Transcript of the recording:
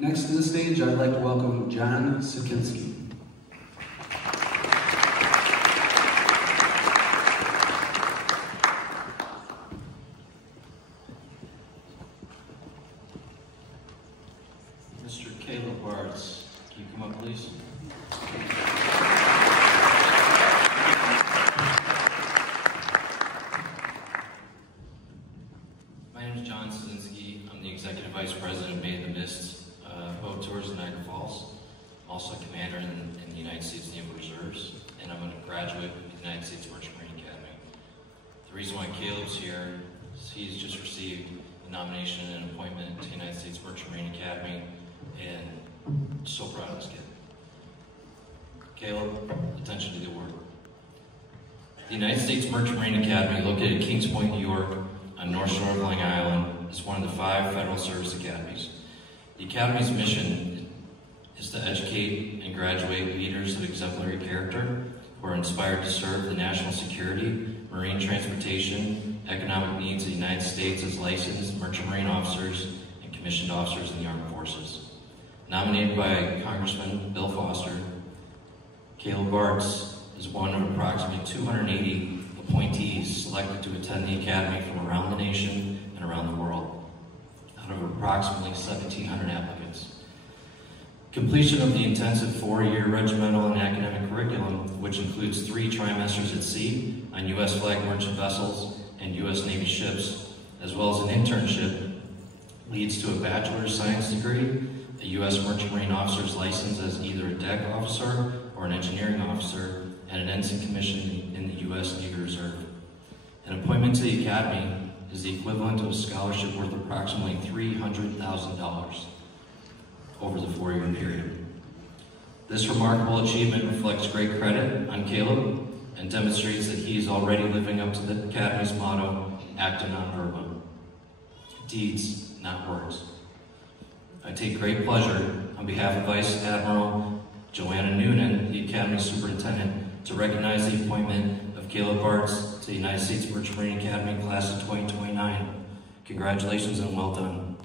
Next to the stage, I'd like to welcome John Sikinski. Mr. Caleb Bartz, can you come up, please? My name is John Sikinski. I'm the Executive Vice President of May of the Mist Boat Tours in Niagara Falls, also a commander in the United States Naval Reserves, and I'm a graduate of the United States Merchant Marine Academy. The reason why Caleb's here is he's just received a nomination and appointment to the United States Merchant Marine Academy, and I'm so proud of this kid. Caleb, attention to the award. The United States Merchant Marine Academy, located at Kings Point, New York, on North Shore of Long Island, is one of the 5 federal service academies. The Academy's mission is to educate and graduate leaders of exemplary character who are inspired to serve the national security, marine transportation, economic needs of the United States as licensed merchant marine officers and commissioned officers in the armed forces. Nominated by Congressman Bill Foster, Caleb Bartz is one of approximately 280 appointees selected to attend the Academy from around the nation and around the world, out of approximately 1,700 applicants. Completion of the intensive 4-year regimental and academic curriculum, which includes 3 trimesters at sea on U.S. flag merchant vessels and U.S. Navy ships, as well as an internship, leads to a Bachelor of Science degree, a U.S. Merchant Marine Officer's license as either a deck officer or an engineering officer, and an ensign commission in the U.S. Navy Reserve. An appointment to the Academy is the equivalent of a scholarship worth approximately $300,000 over the 4-year period. This remarkable achievement reflects great credit on Caleb and demonstrates that he is already living up to the Academy's motto, acta non verba, deeds, not words. I take great pleasure on behalf of Vice Admiral Joanna Noonan, the Academy Superintendent, to recognize the appointment of Caleb Bartz to the United States Merchant Marine Academy Class of 2029. Congratulations and well done.